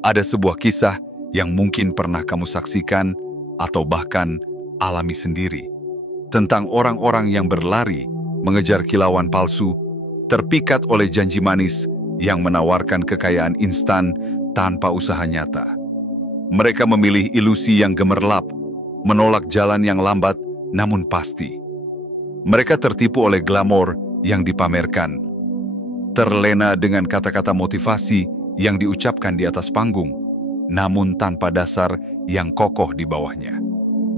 Ada sebuah kisah yang mungkin pernah kamu saksikan atau bahkan alami sendiri. Tentang orang-orang yang berlari, mengejar kilauan palsu, terpikat oleh janji manis yang menawarkan kekayaan instan tanpa usaha nyata. Mereka memilih ilusi yang gemerlap, menolak jalan yang lambat namun pasti. Mereka tertipu oleh glamor yang dipamerkan, terlena dengan kata-kata motivasi yang diucapkan di atas panggung, namun tanpa dasar yang kokoh di bawahnya.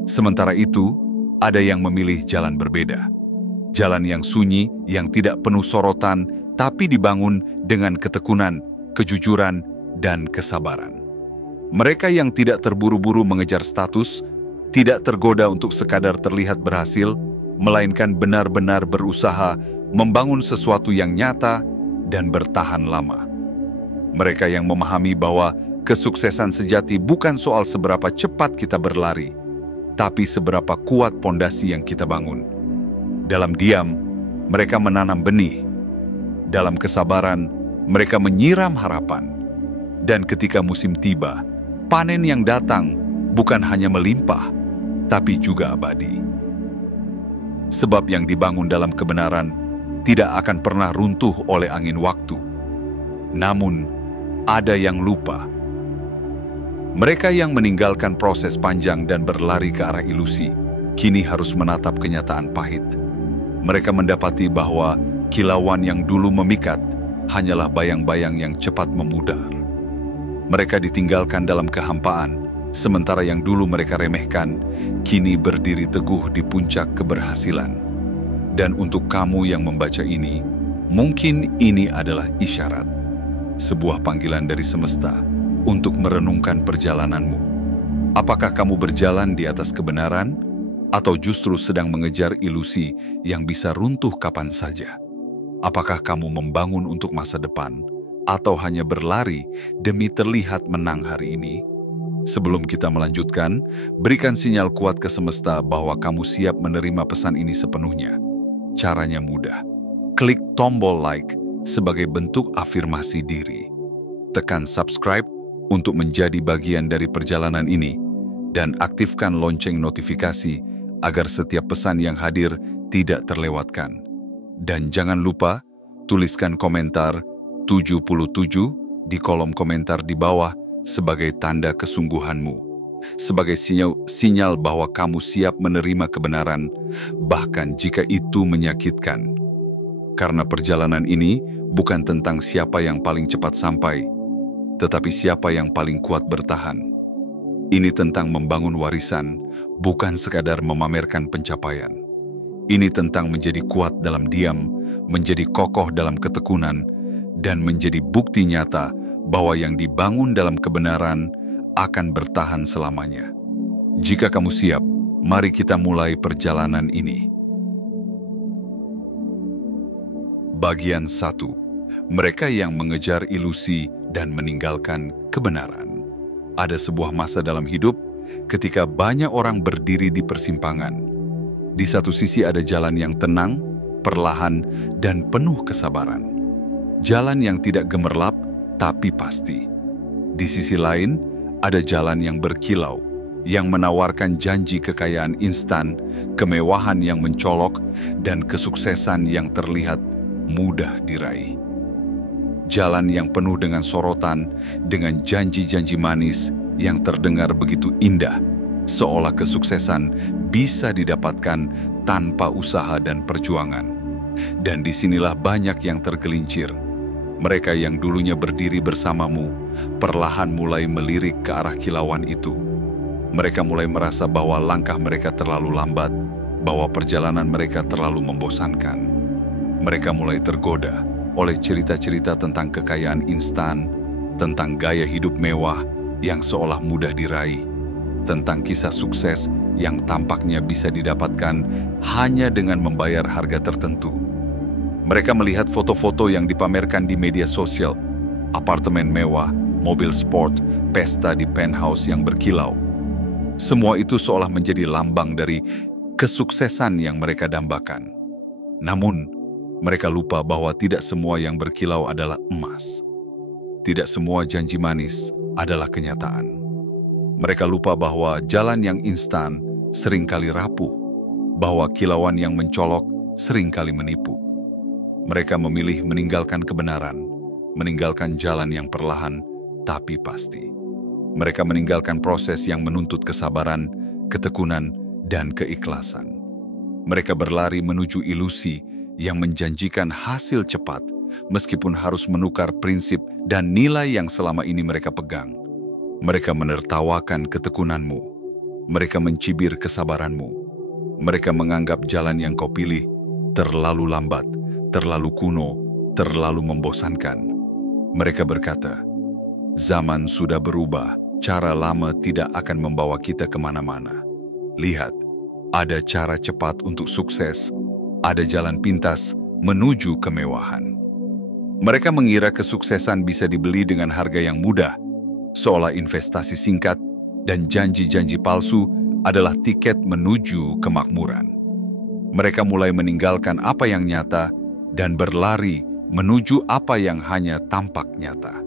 Sementara itu, ada yang memilih jalan berbeda. Jalan yang sunyi, yang tidak penuh sorotan, tapi dibangun dengan ketekunan, kejujuran, dan kesabaran. Mereka yang tidak terburu-buru mengejar status, tidak tergoda untuk sekadar terlihat berhasil, melainkan benar-benar berusaha membangun sesuatu yang nyata dan bertahan lama. Mereka yang memahami bahwa kesuksesan sejati bukan soal seberapa cepat kita berlari, tapi seberapa kuat pondasi yang kita bangun. Dalam diam, mereka menanam benih. Dalam kesabaran, mereka menyiram harapan. Dan ketika musim tiba, panen yang datang bukan hanya melimpah, tapi juga abadi. Sebab yang dibangun dalam kebenaran tidak akan pernah runtuh oleh angin waktu. Namun, ada yang lupa. Mereka yang meninggalkan proses panjang dan berlari ke arah ilusi, kini harus menatap kenyataan pahit. Mereka mendapati bahwa kilauan yang dulu memikat hanyalah bayang-bayang yang cepat memudar. Mereka ditinggalkan dalam kehampaan, sementara yang dulu mereka remehkan, kini berdiri teguh di puncak keberhasilan. Dan untuk kamu yang membaca ini, mungkin ini adalah isyarat. Sebuah panggilan dari semesta untuk merenungkan perjalananmu. Apakah kamu berjalan di atas kebenaran, atau justru sedang mengejar ilusi yang bisa runtuh kapan saja? Apakah kamu membangun untuk masa depan, atau hanya berlari demi terlihat menang hari ini? Sebelum kita melanjutkan, berikan sinyal kuat ke semesta bahwa kamu siap menerima pesan ini sepenuhnya. Caranya mudah. Klik tombol like sebagai bentuk afirmasi diri. Tekan subscribe untuk menjadi bagian dari perjalanan ini, dan aktifkan lonceng notifikasi agar setiap pesan yang hadir tidak terlewatkan. Dan jangan lupa, tuliskan komentar 77 di kolom komentar di bawah sebagai tanda kesungguhanmu, sebagai sinyal bahwa kamu siap menerima kebenaran, bahkan jika itu menyakitkan. Karena perjalanan ini bukan tentang siapa yang paling cepat sampai, tetapi siapa yang paling kuat bertahan. Ini tentang membangun warisan, bukan sekadar memamerkan pencapaian. Ini tentang menjadi kuat dalam diam, menjadi kokoh dalam ketekunan, dan menjadi bukti nyata bahwa yang dibangun dalam kebenaran akan bertahan selamanya. Jika kamu siap, mari kita mulai perjalanan ini. Bagian 1. Mereka yang mengejar ilusi dan meninggalkan kebenaran. Ada sebuah masa dalam hidup ketika banyak orang berdiri di persimpangan. Di satu sisi ada jalan yang tenang, perlahan, dan penuh kesabaran. Jalan yang tidak gemerlap, tapi pasti. Di sisi lain, ada jalan yang berkilau, yang menawarkan janji kekayaan instan, kemewahan yang mencolok, dan kesuksesan yang terlihat mudah diraih. Jalan yang penuh dengan sorotan, dengan janji-janji manis yang terdengar begitu indah, seolah kesuksesan bisa didapatkan tanpa usaha dan perjuangan. Dan disinilah banyak yang tergelincir. Mereka yang dulunya berdiri bersamamu, perlahan mulai melirik ke arah kilauan itu. Mereka mulai merasa bahwa langkah mereka terlalu lambat, bahwa perjalanan mereka terlalu membosankan. Mereka mulai tergoda oleh cerita-cerita tentang kekayaan instan, tentang gaya hidup mewah yang seolah mudah diraih, tentang kisah sukses yang tampaknya bisa didapatkan hanya dengan membayar harga tertentu. Mereka melihat foto-foto yang dipamerkan di media sosial, apartemen mewah, mobil sport, pesta di penthouse yang berkilau. Semua itu seolah menjadi lambang dari kesuksesan yang mereka dambakan. Namun, mereka lupa bahwa tidak semua yang berkilau adalah emas. tidak semua janji manis adalah kenyataan. Mereka lupa bahwa jalan yang instan seringkali rapuh, bahwa kilauan yang mencolok seringkali menipu. Mereka memilih meninggalkan kebenaran, meninggalkan jalan yang perlahan tapi pasti. Mereka meninggalkan proses yang menuntut kesabaran, ketekunan, dan keikhlasan. Mereka berlari menuju ilusi yang menjanjikan hasil cepat, meskipun harus menukar prinsip dan nilai yang selama ini mereka pegang. Mereka menertawakan ketekunanmu. Mereka mencibir kesabaranmu. Mereka menganggap jalan yang kau pilih terlalu lambat, terlalu kuno, terlalu membosankan. Mereka berkata, zaman sudah berubah, cara lama tidak akan membawa kita kemana-mana. Lihat, ada cara cepat untuk sukses, ada jalan pintas menuju kemewahan. Mereka mengira kesuksesan bisa dibeli dengan harga yang mudah, seolah investasi singkat dan janji-janji palsu adalah tiket menuju kemakmuran. Mereka mulai meninggalkan apa yang nyata dan berlari menuju apa yang hanya tampak nyata.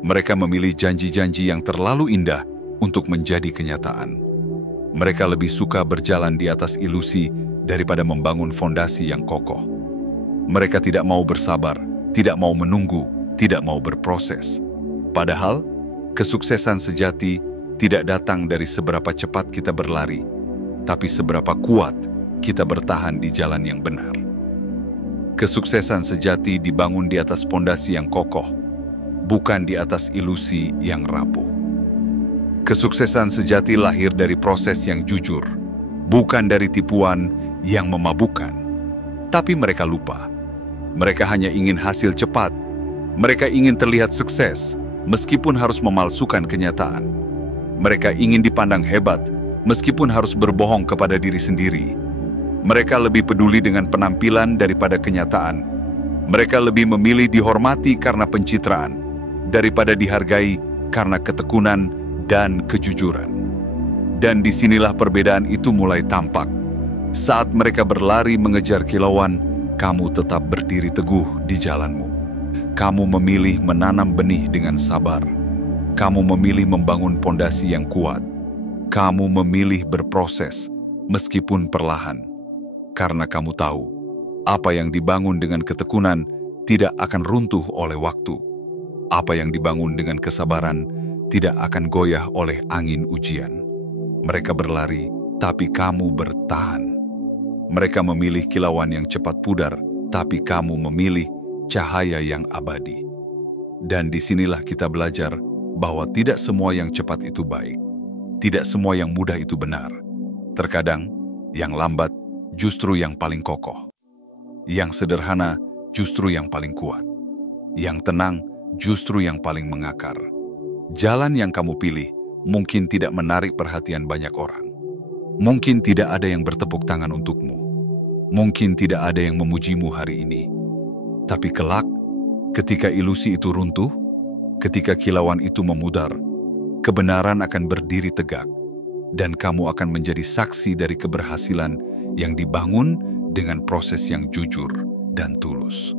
Mereka memilih janji-janji yang terlalu indah untuk menjadi kenyataan. Mereka lebih suka berjalan di atas ilusi daripada membangun fondasi yang kokoh. Mereka tidak mau bersabar, tidak mau menunggu, tidak mau berproses. Padahal, kesuksesan sejati tidak datang dari seberapa cepat kita berlari, tapi seberapa kuat kita bertahan di jalan yang benar. Kesuksesan sejati dibangun di atas fondasi yang kokoh, bukan di atas ilusi yang rapuh. Kesuksesan sejati lahir dari proses yang jujur, bukan dari tipuan yang memabukkan. Tapi mereka lupa. Mereka hanya ingin hasil cepat. Mereka ingin terlihat sukses, meskipun harus memalsukan kenyataan. Mereka ingin dipandang hebat, meskipun harus berbohong kepada diri sendiri. Mereka lebih peduli dengan penampilan daripada kenyataan. Mereka lebih memilih dihormati karena pencitraan, daripada dihargai karena ketekunan dan kejujuran. Dan disinilah perbedaan itu mulai tampak. Saat mereka berlari mengejar kilauan, kamu tetap berdiri teguh di jalanmu. Kamu memilih menanam benih dengan sabar. Kamu memilih membangun pondasi yang kuat. Kamu memilih berproses, meskipun perlahan. Karena kamu tahu, apa yang dibangun dengan ketekunan tidak akan runtuh oleh waktu. Apa yang dibangun dengan kesabaran tidak akan goyah oleh angin ujian. Mereka berlari, tapi kamu bertahan. Mereka memilih kilauan yang cepat pudar, tapi kamu memilih cahaya yang abadi. Dan disinilah kita belajar bahwa tidak semua yang cepat itu baik. Tidak semua yang mudah itu benar. Terkadang, yang lambat justru yang paling kokoh. Yang sederhana justru yang paling kuat. Yang tenang justru yang paling mengakar. Jalan yang kamu pilih mungkin tidak menarik perhatian banyak orang. Mungkin tidak ada yang bertepuk tangan untukmu. Mungkin tidak ada yang memujimu hari ini. Tapi kelak, ketika ilusi itu runtuh, ketika kilauan itu memudar, kebenaran akan berdiri tegak, dan kamu akan menjadi saksi dari keberhasilan yang dibangun dengan proses yang jujur dan tulus.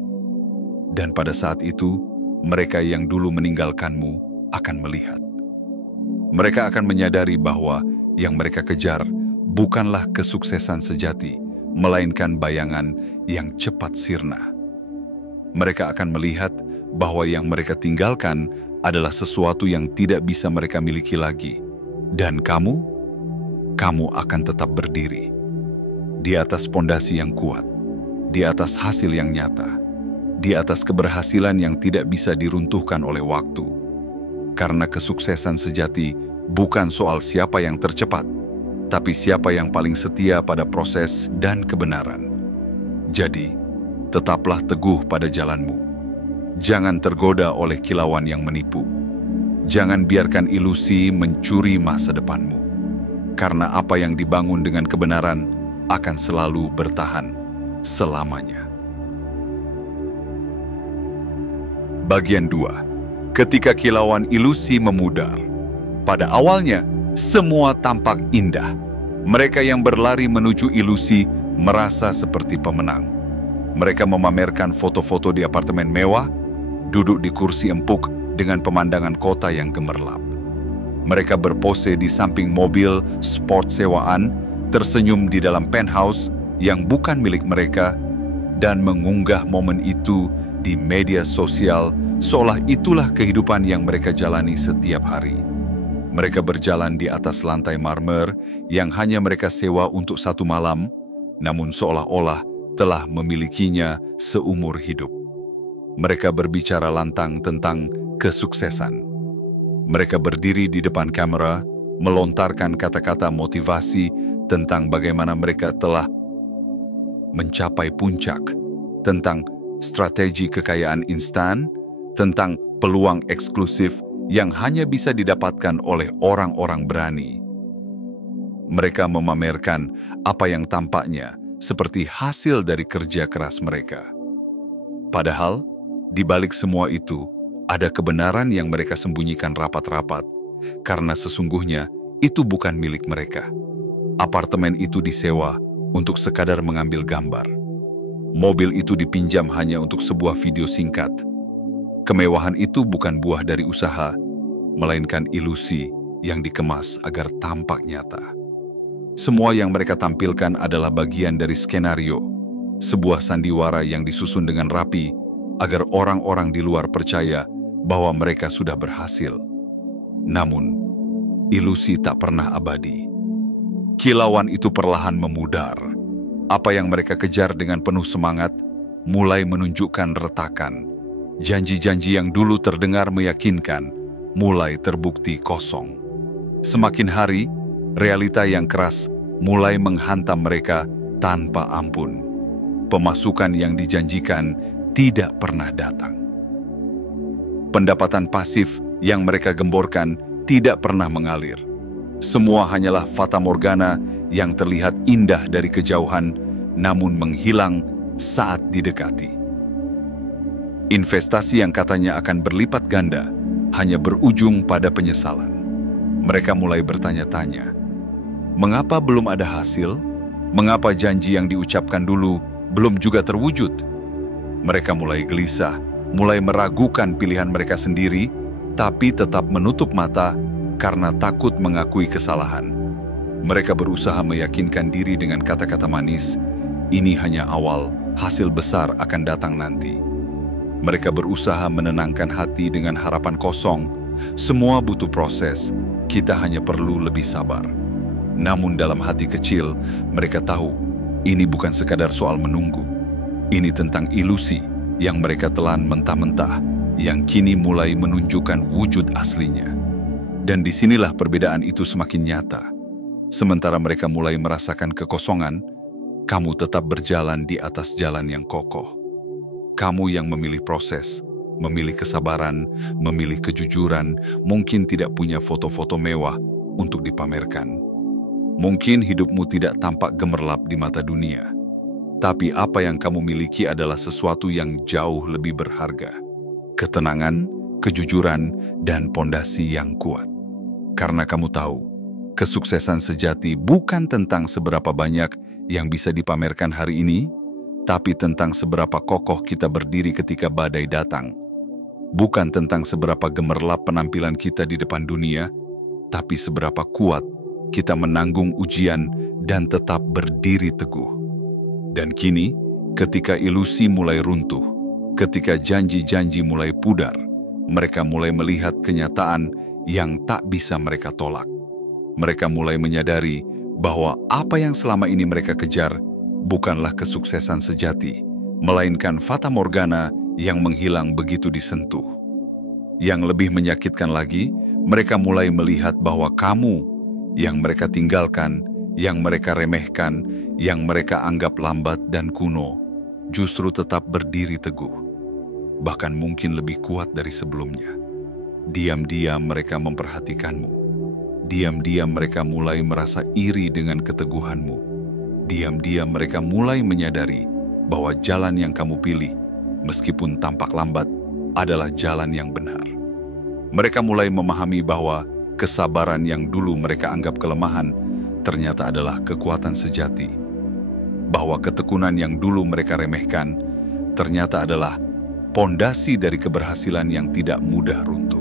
Dan pada saat itu, mereka yang dulu meninggalkanmu akan melihat. Mereka akan menyadari bahwa yang mereka kejar bukanlah kesuksesan sejati, melainkan bayangan yang cepat sirna. Mereka akan melihat bahwa yang mereka tinggalkan adalah sesuatu yang tidak bisa mereka miliki lagi. Dan kamu akan tetap berdiri di atas pondasi yang kuat, di atas hasil yang nyata, di atas keberhasilan yang tidak bisa diruntuhkan oleh waktu. Karena kesuksesan sejati bukan soal siapa yang tercepat, tapi siapa yang paling setia pada proses dan kebenaran. Jadi, tetaplah teguh pada jalanmu. Jangan tergoda oleh kilauan yang menipu. Jangan biarkan ilusi mencuri masa depanmu. Karena apa yang dibangun dengan kebenaran akan selalu bertahan selamanya. Bagian 2. Ketika kilauan ilusi memudar. Pada awalnya, semua tampak indah. Mereka yang berlari menuju ilusi merasa seperti pemenang. Mereka memamerkan foto-foto di apartemen mewah, duduk di kursi empuk dengan pemandangan kota yang gemerlap. Mereka berpose di samping mobil sport sewaan, tersenyum di dalam penthouse yang bukan milik mereka, dan mengunggah momen itu di media sosial seolah itulah kehidupan yang mereka jalani setiap hari. Mereka berjalan di atas lantai marmer yang hanya mereka sewa untuk 1 malam, namun seolah-olah telah memilikinya seumur hidup. Mereka berbicara lantang tentang kesuksesan. Mereka berdiri di depan kamera, melontarkan kata-kata motivasi tentang bagaimana mereka telah mencapai puncak, tentang strategi kekayaan instan, tentang peluang eksklusif yang hanya bisa didapatkan oleh orang-orang berani. Mereka memamerkan apa yang tampaknya seperti hasil dari kerja keras mereka. Padahal, di balik semua itu, ada kebenaran yang mereka sembunyikan rapat-rapat, karena sesungguhnya itu bukan milik mereka. Apartemen itu disewa untuk sekadar mengambil gambar. Mobil itu dipinjam hanya untuk sebuah video singkat. Kemewahan itu bukan buah dari usaha, melainkan ilusi yang dikemas agar tampak nyata. Semua yang mereka tampilkan adalah bagian dari skenario, sebuah sandiwara yang disusun dengan rapi agar orang-orang di luar percaya bahwa mereka sudah berhasil. Namun, ilusi tak pernah abadi. Kilauan itu perlahan memudar. Apa yang mereka kejar dengan penuh semangat mulai menunjukkan retakan. Janji-janji yang dulu terdengar meyakinkan mulai terbukti kosong. Semakin hari, realita yang keras mulai menghantam mereka tanpa ampun. Pemasukan yang dijanjikan tidak pernah datang. Pendapatan pasif yang mereka gemborkan tidak pernah mengalir. Semua hanyalah fata morgana yang terlihat indah dari kejauhan, namun menghilang saat didekati. Investasi yang katanya akan berlipat ganda hanya berujung pada penyesalan. Mereka mulai bertanya-tanya, mengapa belum ada hasil? Mengapa janji yang diucapkan dulu belum juga terwujud? Mereka mulai gelisah, mulai meragukan pilihan mereka sendiri, tapi tetap menutup mata karena takut mengakui kesalahan. Mereka berusaha meyakinkan diri dengan kata-kata manis, ini hanya awal, hasil besar akan datang nanti. Mereka berusaha menenangkan hati dengan harapan kosong, semua butuh proses, kita hanya perlu lebih sabar. Namun dalam hati kecil, mereka tahu, ini bukan sekadar soal menunggu. Ini tentang ilusi yang mereka telan mentah-mentah, yang kini mulai menunjukkan wujud aslinya. Dan disinilah perbedaan itu semakin nyata. Sementara mereka mulai merasakan kekosongan, kamu tetap berjalan di atas jalan yang kokoh. Kamu yang memilih proses, memilih kesabaran, memilih kejujuran, mungkin tidak punya foto-foto mewah untuk dipamerkan. Mungkin hidupmu tidak tampak gemerlap di mata dunia, tapi apa yang kamu miliki adalah sesuatu yang jauh lebih berharga. Ketenangan, kejujuran, dan pondasi yang kuat. Karena kamu tahu, kesuksesan sejati bukan tentang seberapa banyak yang bisa dipamerkan hari ini, tapi tentang seberapa kokoh kita berdiri ketika badai datang. Bukan tentang seberapa gemerlap penampilan kita di depan dunia, tapi seberapa kuat kita menanggung ujian dan tetap berdiri teguh. Dan kini, ketika ilusi mulai runtuh, ketika janji-janji mulai pudar, mereka mulai melihat kenyataan yang tak bisa mereka tolak. Mereka mulai menyadari bahwa apa yang selama ini mereka kejar bukanlah kesuksesan sejati, melainkan fata morgana yang menghilang begitu disentuh. Yang lebih menyakitkan lagi, mereka mulai melihat bahwa kamu yang mereka tinggalkan, yang mereka remehkan, yang mereka anggap lambat dan kuno, justru tetap berdiri teguh, bahkan mungkin lebih kuat dari sebelumnya. Diam-diam mereka memperhatikanmu. Diam-diam mereka mulai merasa iri dengan keteguhanmu. Diam-diam mereka mulai menyadari bahwa jalan yang kamu pilih, meskipun tampak lambat, adalah jalan yang benar. Mereka mulai memahami bahwa kesabaran yang dulu mereka anggap kelemahan, ternyata adalah kekuatan sejati. Bahwa ketekunan yang dulu mereka remehkan, ternyata adalah pondasi dari keberhasilan yang tidak mudah runtuh.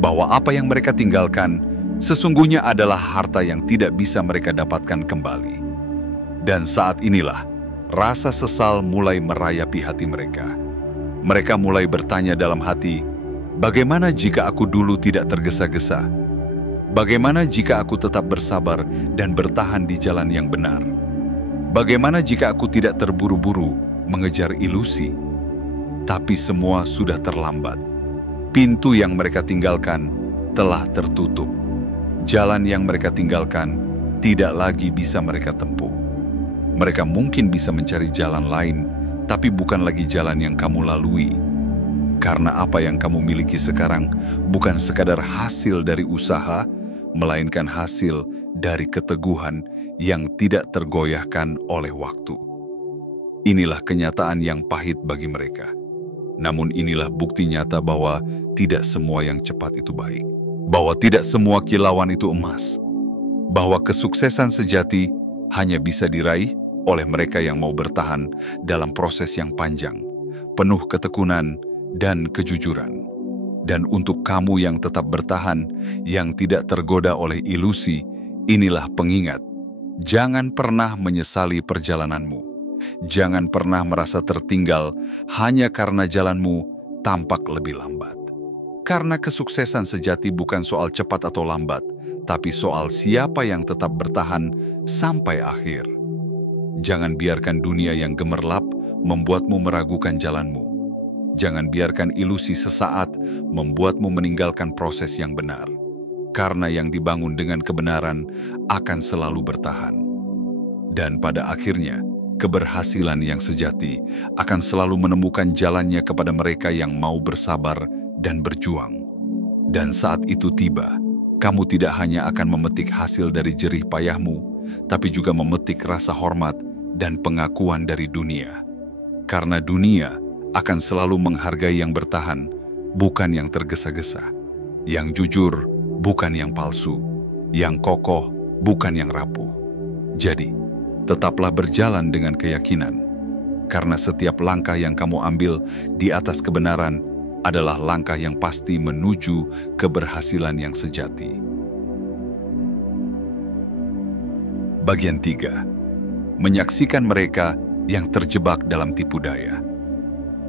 Bahwa apa yang mereka tinggalkan sesungguhnya adalah harta yang tidak bisa mereka dapatkan kembali. Dan saat inilah rasa sesal mulai merayapi hati mereka. Mereka mulai bertanya dalam hati, bagaimana jika aku dulu tidak tergesa-gesa? Bagaimana jika aku tetap bersabar dan bertahan di jalan yang benar? Bagaimana jika aku tidak terburu-buru mengejar ilusi? Tapi semua sudah terlambat. Pintu yang mereka tinggalkan telah tertutup. Jalan yang mereka tinggalkan tidak lagi bisa mereka tempuh. Mereka mungkin bisa mencari jalan lain, tapi bukan lagi jalan yang kamu lalui. Karena apa yang kamu miliki sekarang bukan sekadar hasil dari usaha, melainkan hasil dari keteguhan yang tidak tergoyahkan oleh waktu. Inilah kenyataan yang pahit bagi mereka. Namun inilah bukti nyata bahwa tidak semua yang cepat itu baik. Bahwa tidak semua kilauan itu emas. Bahwa kesuksesan sejati hanya bisa diraih oleh mereka yang mau bertahan dalam proses yang panjang, penuh ketekunan dan kejujuran. Dan untuk kamu yang tetap bertahan, yang tidak tergoda oleh ilusi, inilah pengingat. Jangan pernah menyesali perjalananmu. Jangan pernah merasa tertinggal hanya karena jalanmu tampak lebih lambat. Karena kesuksesan sejati bukan soal cepat atau lambat, tapi soal siapa yang tetap bertahan sampai akhir. Jangan biarkan dunia yang gemerlap membuatmu meragukan jalanmu. Jangan biarkan ilusi sesaat membuatmu meninggalkan proses yang benar. Karena yang dibangun dengan kebenaran akan selalu bertahan. Dan pada akhirnya, keberhasilan yang sejati akan selalu menemukan jalannya kepada mereka yang mau bersabar dan berjuang. Dan saat itu tiba, kamu tidak hanya akan memetik hasil dari jerih payahmu, tapi juga memetik rasa hormat dan pengakuan dari dunia. Karena dunia akan selalu menghargai yang bertahan, bukan yang tergesa-gesa. Yang jujur, bukan yang palsu. Yang kokoh, bukan yang rapuh. Jadi, tetaplah berjalan dengan keyakinan. Karena setiap langkah yang kamu ambil di atas kebenaran adalah langkah yang pasti menuju keberhasilan yang sejati. Bagian 3. Menyaksikan mereka yang terjebak dalam tipu daya.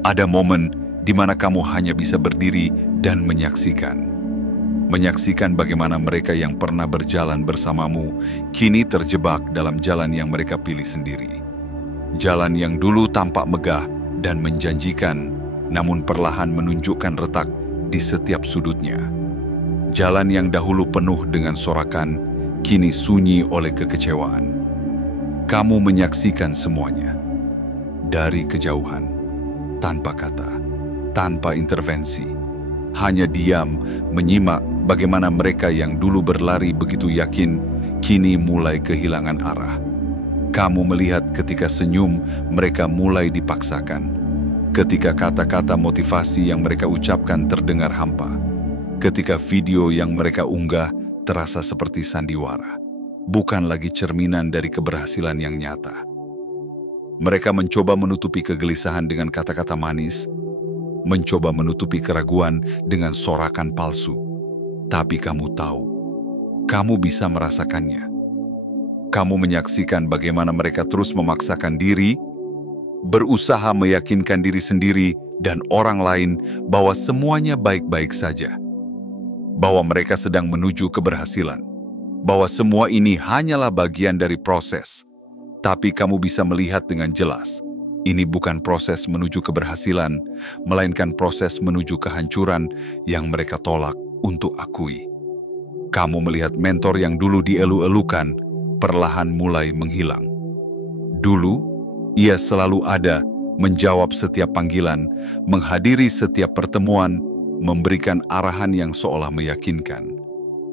Ada momen di mana kamu hanya bisa berdiri dan menyaksikan. Menyaksikan bagaimana mereka yang pernah berjalan bersamamu kini terjebak dalam jalan yang mereka pilih sendiri. Jalan yang dulu tampak megah dan menjanjikan, namun perlahan menunjukkan retak di setiap sudutnya. Jalan yang dahulu penuh dengan sorakan, kini sunyi oleh kekecewaan. Kamu menyaksikan semuanya dari kejauhan, tanpa kata, tanpa intervensi. Hanya diam, menyimak bagaimana mereka yang dulu berlari begitu yakin, kini mulai kehilangan arah. Kamu melihat ketika senyum mereka mulai dipaksakan. Ketika kata-kata motivasi yang mereka ucapkan terdengar hampa. Ketika video yang mereka unggah terasa seperti sandiwara. Bukan lagi cerminan dari keberhasilan yang nyata. Mereka mencoba menutupi kegelisahan dengan kata-kata manis, mencoba menutupi keraguan dengan sorakan palsu. Tapi kamu tahu, kamu bisa merasakannya. Kamu menyaksikan bagaimana mereka terus memaksakan diri, berusaha meyakinkan diri sendiri dan orang lain bahwa semuanya baik-baik saja. Bahwa mereka sedang menuju keberhasilan. Bahwa semua ini hanyalah bagian dari proses. Tapi kamu bisa melihat dengan jelas, ini bukan proses menuju keberhasilan, melainkan proses menuju kehancuran yang mereka tolak untuk akui. Kamu melihat mentor yang dulu dielu-elukan, perlahan mulai menghilang. Dulu, ia selalu ada, menjawab setiap panggilan, menghadiri setiap pertemuan, memberikan arahan yang seolah meyakinkan.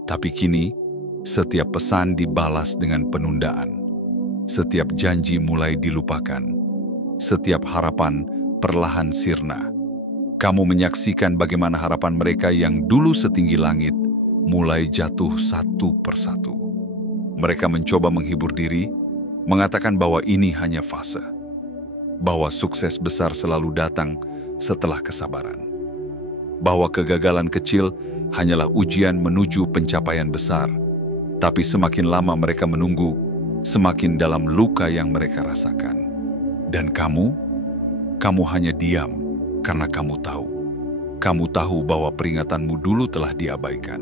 Tapi kini, setiap pesan dibalas dengan penundaan. Setiap janji mulai dilupakan. Setiap harapan perlahan sirna. Kamu menyaksikan bagaimana harapan mereka yang dulu setinggi langit mulai jatuh satu persatu. Mereka mencoba menghibur diri, mengatakan bahwa ini hanya fase. Bahwa sukses besar selalu datang setelah kesabaran. Bahwa kegagalan kecil hanyalah ujian menuju pencapaian besar. Tapi semakin lama mereka menunggu, semakin dalam luka yang mereka rasakan. Dan kamu hanya diam karena kamu tahu. Kamu tahu bahwa peringatanmu dulu telah diabaikan.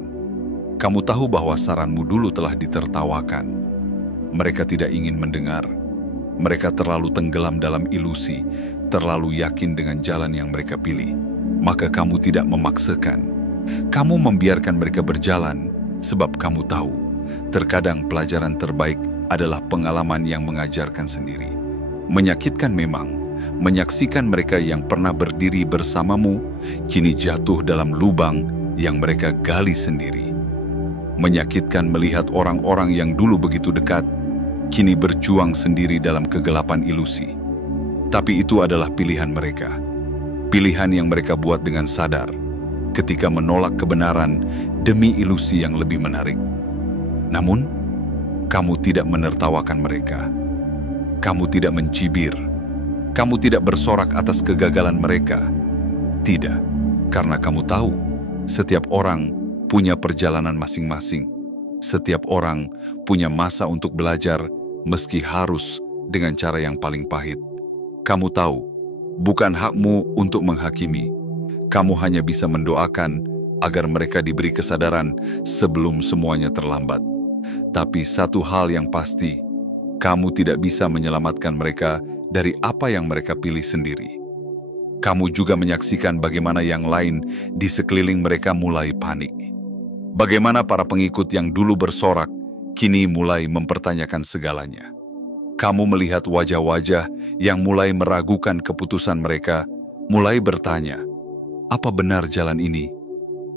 Kamu tahu bahwa saranmu dulu telah ditertawakan. Mereka tidak ingin mendengar. Mereka terlalu tenggelam dalam ilusi, terlalu yakin dengan jalan yang mereka pilih. Maka kamu tidak memaksakan. Kamu membiarkan mereka berjalan sebab kamu tahu, terkadang pelajaran terbaik adalah pengalaman yang mengajarkan sendiri. Menyakitkan memang, menyaksikan mereka yang pernah berdiri bersamamu, kini jatuh dalam lubang yang mereka gali sendiri. Menyakitkan melihat orang-orang yang dulu begitu dekat, kini berjuang sendiri dalam kegelapan ilusi. Tapi itu adalah pilihan mereka. Pilihan yang mereka buat dengan sadar, ketika menolak kebenaran demi ilusi yang lebih menarik. Namun, kamu tidak menertawakan mereka. Kamu tidak mencibir. Kamu tidak bersorak atas kegagalan mereka. Tidak, karena kamu tahu, setiap orang punya perjalanan masing-masing. Setiap orang punya masa untuk belajar, meski harus dengan cara yang paling pahit. Kamu tahu, bukan hakmu untuk menghakimi. Kamu hanya bisa mendoakan agar mereka diberi kesadaran sebelum semuanya terlambat. Tapi satu hal yang pasti, kamu tidak bisa menyelamatkan mereka dari apa yang mereka pilih sendiri. Kamu juga menyaksikan bagaimana yang lain di sekeliling mereka mulai panik. Bagaimana para pengikut yang dulu bersorak, kini mulai mempertanyakan segalanya. Kamu melihat wajah-wajah yang mulai meragukan keputusan mereka, mulai bertanya, apa benar jalan ini?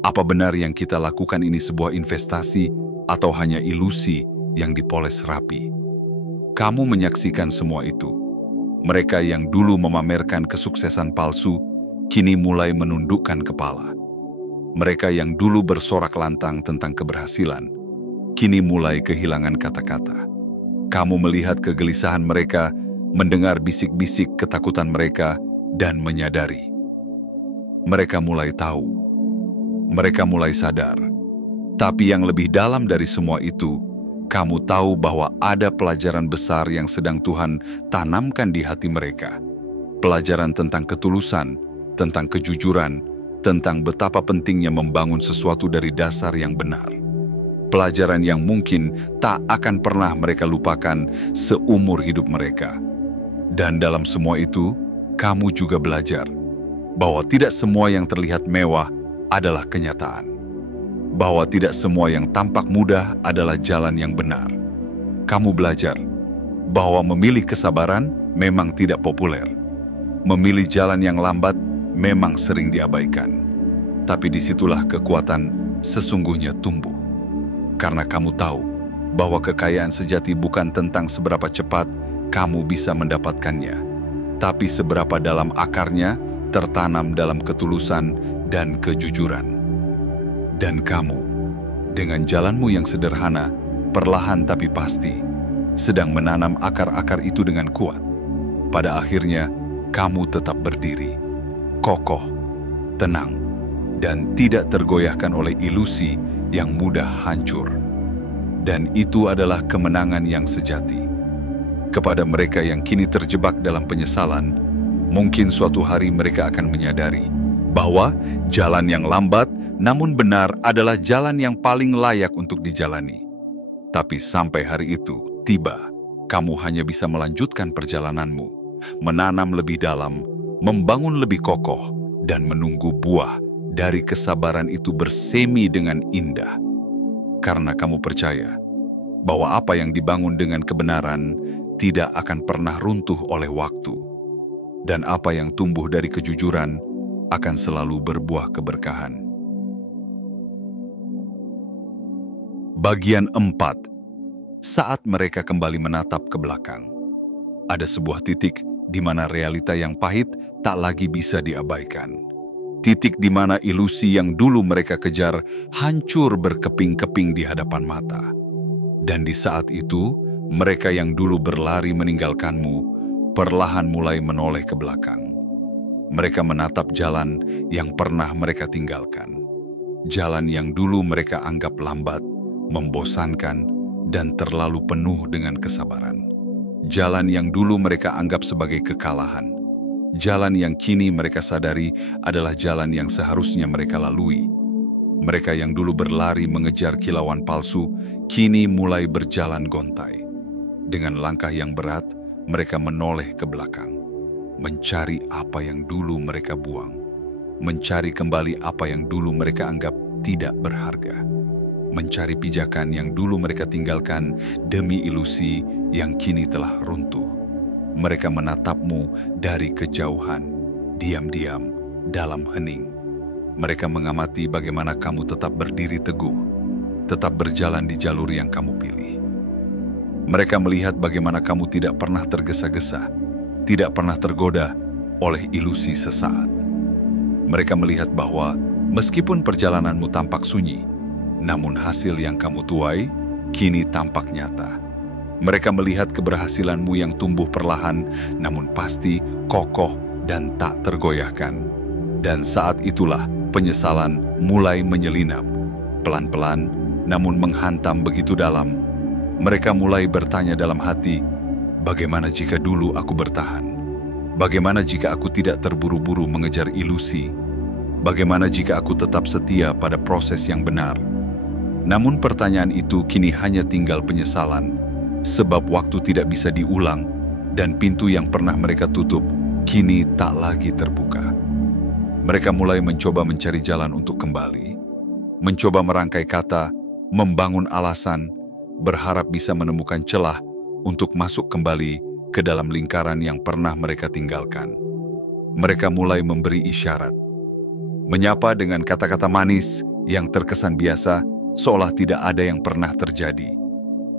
Apa benar yang kita lakukan ini sebuah investasi atau hanya ilusi yang dipoles rapi? Kamu menyaksikan semua itu. Mereka yang dulu memamerkan kesuksesan palsu, kini mulai menundukkan kepala. Mereka yang dulu bersorak lantang tentang keberhasilan, kini mulai kehilangan kata-kata. Kamu melihat kegelisahan mereka, mendengar bisik-bisik ketakutan mereka, dan menyadari. Mereka mulai tahu. Mereka mulai sadar. Tapi yang lebih dalam dari semua itu, kamu tahu bahwa ada pelajaran besar yang sedang Tuhan tanamkan di hati mereka. Pelajaran tentang ketulusan, tentang kejujuran, tentang betapa pentingnya membangun sesuatu dari dasar yang benar. Pelajaran yang mungkin tak akan pernah mereka lupakan seumur hidup mereka. Dan dalam semua itu, kamu juga belajar bahwa tidak semua yang terlihat mewah adalah kenyataan. Bahwa tidak semua yang tampak mudah adalah jalan yang benar. Kamu belajar bahwa memilih kesabaran memang tidak populer. Memilih jalan yang lambat memang sering diabaikan. Tapi disitulah kekuatan sesungguhnya tumbuh. Karena kamu tahu bahwa kekayaan sejati bukan tentang seberapa cepat kamu bisa mendapatkannya, tapi seberapa dalam akarnya tertanam dalam ketulusan dan kejujuran. Dan kamu, dengan jalanmu yang sederhana, perlahan tapi pasti, sedang menanam akar-akar itu dengan kuat. Pada akhirnya, kamu tetap berdiri, kokoh, tenang, dan tidak tergoyahkan oleh ilusi yang mudah hancur. Dan itu adalah kemenangan yang sejati. Kepada mereka yang kini terjebak dalam penyesalan, mungkin suatu hari mereka akan menyadari bahwa jalan yang lambat namun benar adalah jalan yang paling layak untuk dijalani. Tapi sampai hari itu tiba, kamu hanya bisa melanjutkan perjalananmu, menanam lebih dalam, membangun lebih kokoh, dan menunggu buah dari kesabaran itu bersemi dengan indah. Karena kamu percaya bahwa apa yang dibangun dengan kebenaran tidak akan pernah runtuh oleh waktu. Dan apa yang tumbuh dari kejujuran akan selalu berbuah keberkahan. Bagian 4. Saat mereka kembali menatap ke belakang, ada sebuah titik di mana realita yang pahit tak lagi bisa diabaikan. Titik di mana ilusi yang dulu mereka kejar hancur berkeping-keping di hadapan mata. Dan di saat itu, mereka yang dulu berlari meninggalkanmu, perlahan mulai menoleh ke belakang. Mereka menatap jalan yang pernah mereka tinggalkan. Jalan yang dulu mereka anggap lambat, membosankan, dan terlalu penuh dengan kesabaran. Jalan yang dulu mereka anggap sebagai kekalahan. Jalan yang kini mereka sadari adalah jalan yang seharusnya mereka lalui. Mereka yang dulu berlari mengejar kilauan palsu, kini mulai berjalan gontai. Dengan langkah yang berat, mereka menoleh ke belakang, mencari apa yang dulu mereka buang, mencari kembali apa yang dulu mereka anggap tidak berharga, mencari pijakan yang dulu mereka tinggalkan demi ilusi yang kini telah runtuh. Mereka menatapmu dari kejauhan, diam-diam, dalam hening. Mereka mengamati bagaimana kamu tetap berdiri teguh, tetap berjalan di jalur yang kamu pilih. Mereka melihat bagaimana kamu tidak pernah tergesa-gesa, tidak pernah tergoda oleh ilusi sesaat. Mereka melihat bahwa meskipun perjalananmu tampak sunyi, namun hasil yang kamu tuai kini tampak nyata. Mereka melihat keberhasilanmu yang tumbuh perlahan, namun pasti kokoh dan tak tergoyahkan. Dan saat itulah penyesalan mulai menyelinap, pelan-pelan namun menghantam begitu dalam. Mereka mulai bertanya dalam hati, bagaimana jika dulu aku bertahan? Bagaimana jika aku tidak terburu-buru mengejar ilusi? Bagaimana jika aku tetap setia pada proses yang benar? Namun pertanyaan itu kini hanya tinggal penyesalan, sebab waktu tidak bisa diulang dan pintu yang pernah mereka tutup kini tak lagi terbuka. Mereka mulai mencoba mencari jalan untuk kembali, mencoba merangkai kata, membangun alasan, berharap bisa menemukan celah untuk masuk kembali ke dalam lingkaran yang pernah mereka tinggalkan. Mereka mulai memberi isyarat, menyapa dengan kata-kata manis yang terkesan biasa, seolah tidak ada yang pernah terjadi.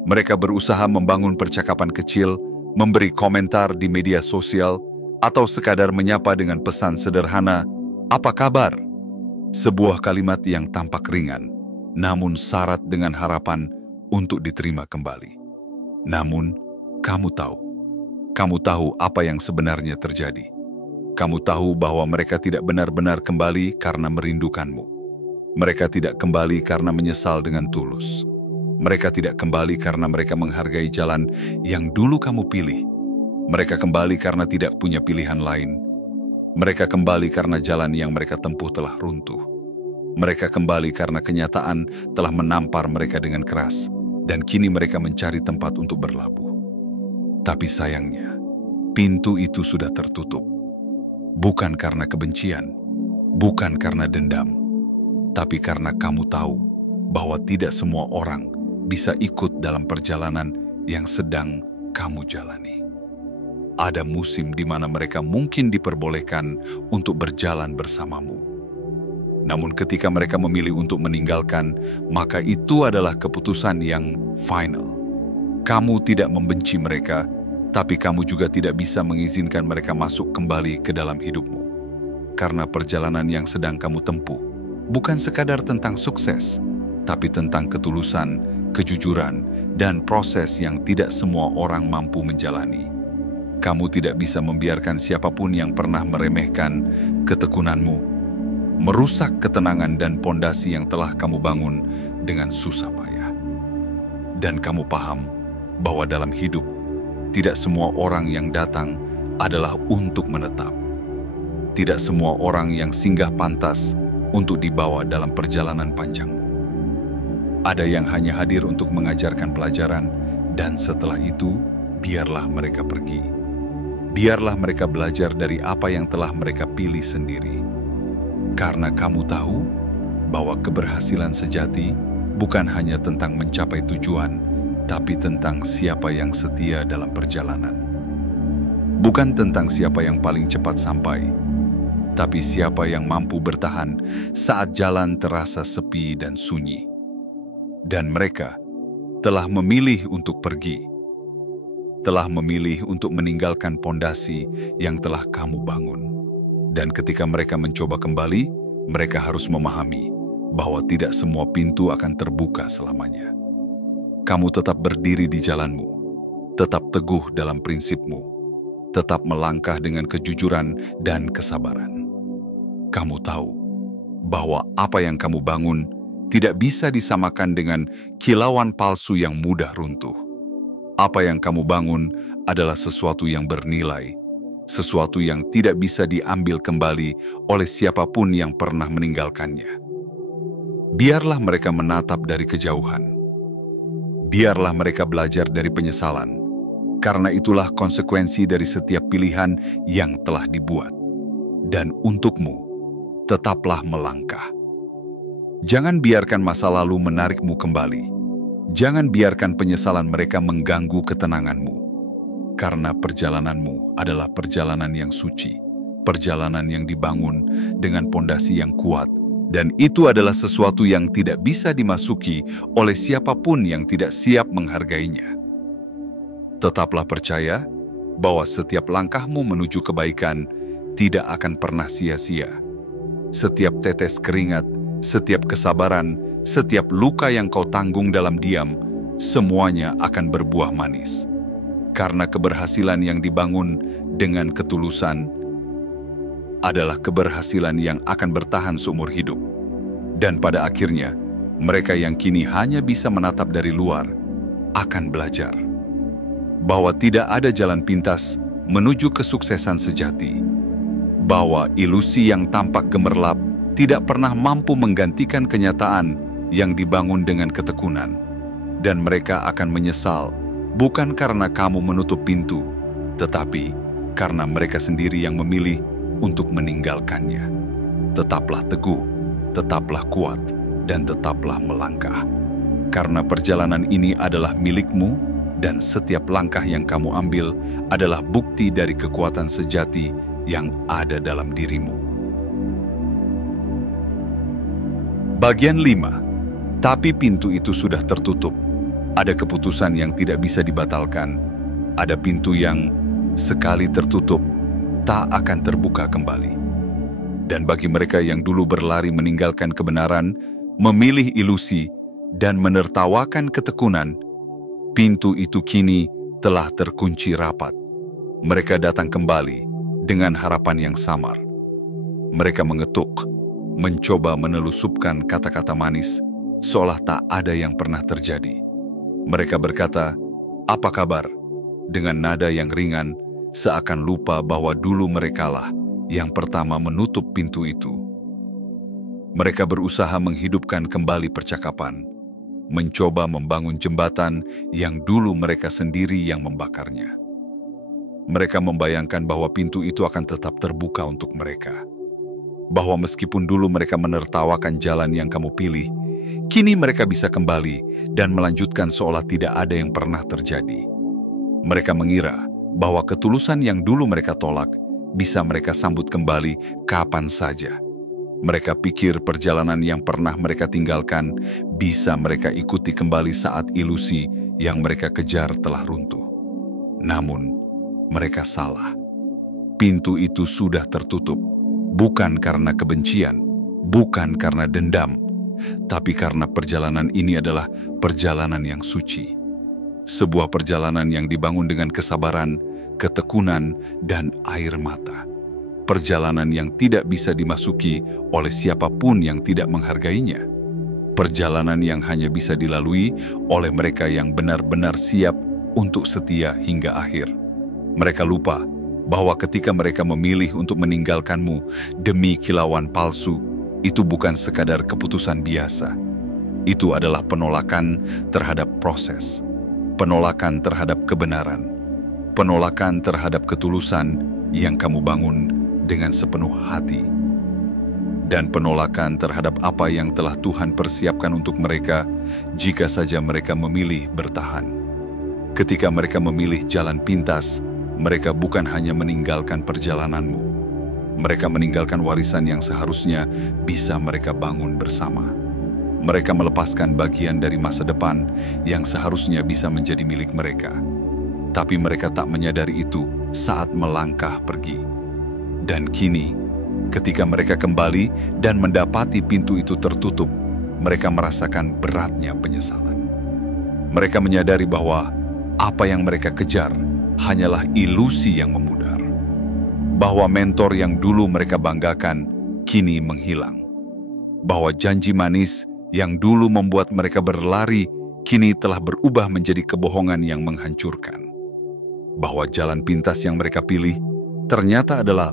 Mereka berusaha membangun percakapan kecil, memberi komentar di media sosial, atau sekadar menyapa dengan pesan sederhana, "Apa kabar?" Sebuah kalimat yang tampak ringan, namun syarat dengan harapan untuk diterima kembali. Namun, kamu tahu apa yang sebenarnya terjadi. Kamu tahu bahwa mereka tidak benar-benar kembali karena merindukanmu. Mereka tidak kembali karena menyesal dengan tulus. Mereka tidak kembali karena mereka menghargai jalan yang dulu kamu pilih. Mereka kembali karena tidak punya pilihan lain. Mereka kembali karena jalan yang mereka tempuh telah runtuh. Mereka kembali karena kenyataan telah menampar mereka dengan keras, dan kini mereka mencari tempat untuk berlabuh. Tapi sayangnya, pintu itu sudah tertutup. Bukan karena kebencian, bukan karena dendam, tapi karena kamu tahu bahwa tidak semua orang bisa ikut dalam perjalanan yang sedang kamu jalani. Ada musim di mana mereka mungkin diperbolehkan untuk berjalan bersamamu. Namun ketika mereka memilih untuk meninggalkan, maka itu adalah keputusan yang final. Kamu tidak membenci mereka, tapi kamu juga tidak bisa mengizinkan mereka masuk kembali ke dalam hidupmu. Karena perjalanan yang sedang kamu tempuh bukan sekadar tentang sukses, tapi tentang ketulusan, kejujuran, dan proses yang tidak semua orang mampu menjalani. Kamu tidak bisa membiarkan siapapun yang pernah meremehkan ketekunanmu, merusak ketenangan dan pondasi yang telah kamu bangun dengan susah payah. Dan kamu paham bahwa dalam hidup, tidak semua orang yang datang adalah untuk menetap. Tidak semua orang yang singgah pantas untuk dibawa dalam perjalanan panjangmu. Ada yang hanya hadir untuk mengajarkan pelajaran, dan setelah itu, biarlah mereka pergi. Biarlah mereka belajar dari apa yang telah mereka pilih sendiri. Karena kamu tahu bahwa keberhasilan sejati bukan hanya tentang mencapai tujuan, tapi tentang siapa yang setia dalam perjalanan. Bukan tentang siapa yang paling cepat sampai, tapi siapa yang mampu bertahan saat jalan terasa sepi dan sunyi. Dan mereka telah memilih untuk pergi, telah memilih untuk meninggalkan pondasi yang telah kamu bangun. Dan ketika mereka mencoba kembali, mereka harus memahami bahwa tidak semua pintu akan terbuka selamanya. Kamu tetap berdiri di jalanmu, tetap teguh dalam prinsipmu, tetap melangkah dengan kejujuran dan kesabaran. Kamu tahu bahwa apa yang kamu bangun tidak bisa disamakan dengan kilauan palsu yang mudah runtuh. Apa yang kamu bangun adalah sesuatu yang bernilai, sesuatu yang tidak bisa diambil kembali oleh siapapun yang pernah meninggalkannya. Biarlah mereka menatap dari kejauhan. Biarlah mereka belajar dari penyesalan, karena itulah konsekuensi dari setiap pilihan yang telah dibuat. Dan untukmu, tetaplah melangkah. Jangan biarkan masa lalu menarikmu kembali. Jangan biarkan penyesalan mereka mengganggu ketenanganmu. Karena perjalananmu adalah perjalanan yang suci, perjalanan yang dibangun dengan pondasi yang kuat, dan itu adalah sesuatu yang tidak bisa dimasuki oleh siapapun yang tidak siap menghargainya. Tetaplah percaya bahwa setiap langkahmu menuju kebaikan tidak akan pernah sia-sia. Setiap tetes keringat, setiap kesabaran, setiap luka yang kau tanggung dalam diam, semuanya akan berbuah manis. Karena keberhasilan yang dibangun dengan ketulusan adalah keberhasilan yang akan bertahan seumur hidup. Dan pada akhirnya, mereka yang kini hanya bisa menatap dari luar akan belajar bahwa tidak ada jalan pintas menuju kesuksesan sejati. Bahwa ilusi yang tampak gemerlap tidak pernah mampu menggantikan kenyataan yang dibangun dengan ketekunan. Dan mereka akan menyesal, bukan karena kamu menutup pintu, tetapi karena mereka sendiri yang memilih untuk meninggalkannya. Tetaplah teguh, tetaplah kuat, dan tetaplah melangkah. Karena perjalanan ini adalah milikmu, dan setiap langkah yang kamu ambil adalah bukti dari kekuatan sejati yang ada dalam dirimu. Bagian 5. Tapi pintu itu sudah tertutup. Ada keputusan yang tidak bisa dibatalkan. Ada pintu yang sekali tertutup, tak akan terbuka kembali. Dan bagi mereka yang dulu berlari meninggalkan kebenaran, memilih ilusi, dan menertawakan ketekunan, pintu itu kini telah terkunci rapat. Mereka datang kembali dengan harapan yang samar. Mereka mengetuk, mencoba menelusupkan kata-kata manis, seolah tak ada yang pernah terjadi. Mereka berkata, "Apa kabar?" dengan nada yang ringan, seakan lupa bahwa dulu merekalah yang pertama menutup pintu itu. Mereka berusaha menghidupkan kembali percakapan, mencoba membangun jembatan yang dulu mereka sendiri yang membakarnya. Mereka membayangkan bahwa pintu itu akan tetap terbuka untuk mereka. Bahwa meskipun dulu mereka menertawakan jalan yang kamu pilih, kini mereka bisa kembali dan melanjutkan seolah tidak ada yang pernah terjadi. Mereka mengira bahwa ketulusan yang dulu mereka tolak bisa mereka sambut kembali kapan saja. Mereka pikir perjalanan yang pernah mereka tinggalkan bisa mereka ikuti kembali saat ilusi yang mereka kejar telah runtuh. Namun, mereka salah. Pintu itu sudah tertutup, bukan karena kebencian, bukan karena dendam, tapi karena perjalanan ini adalah perjalanan yang suci. Sebuah perjalanan yang dibangun dengan kesabaran, ketekunan, dan air mata. Perjalanan yang tidak bisa dimasuki oleh siapapun yang tidak menghargainya. Perjalanan yang hanya bisa dilalui oleh mereka yang benar-benar siap untuk setia hingga akhir. Mereka lupa bahwa ketika mereka memilih untuk meninggalkanmu demi kilauan palsu, itu bukan sekadar keputusan biasa. Itu adalah penolakan terhadap proses, penolakan terhadap kebenaran, penolakan terhadap ketulusan yang kamu bangun dengan sepenuh hati, dan penolakan terhadap apa yang telah Tuhan persiapkan untuk mereka jika saja mereka memilih bertahan. Ketika mereka memilih jalan pintas, mereka bukan hanya meninggalkan perjalananmu. Mereka meninggalkan warisan yang seharusnya bisa mereka bangun bersama. Mereka melepaskan bagian dari masa depan yang seharusnya bisa menjadi milik mereka. Tapi mereka tak menyadari itu saat melangkah pergi. Dan kini, ketika mereka kembali dan mendapati pintu itu tertutup, mereka merasakan beratnya penyesalan. Mereka menyadari bahwa apa yang mereka kejar hanyalah ilusi yang memudar. Bahwa mentor yang dulu mereka banggakan kini menghilang. Bahwa janji manis yang dulu membuat mereka berlari kini telah berubah menjadi kebohongan yang menghancurkan. Bahwa jalan pintas yang mereka pilih ternyata adalah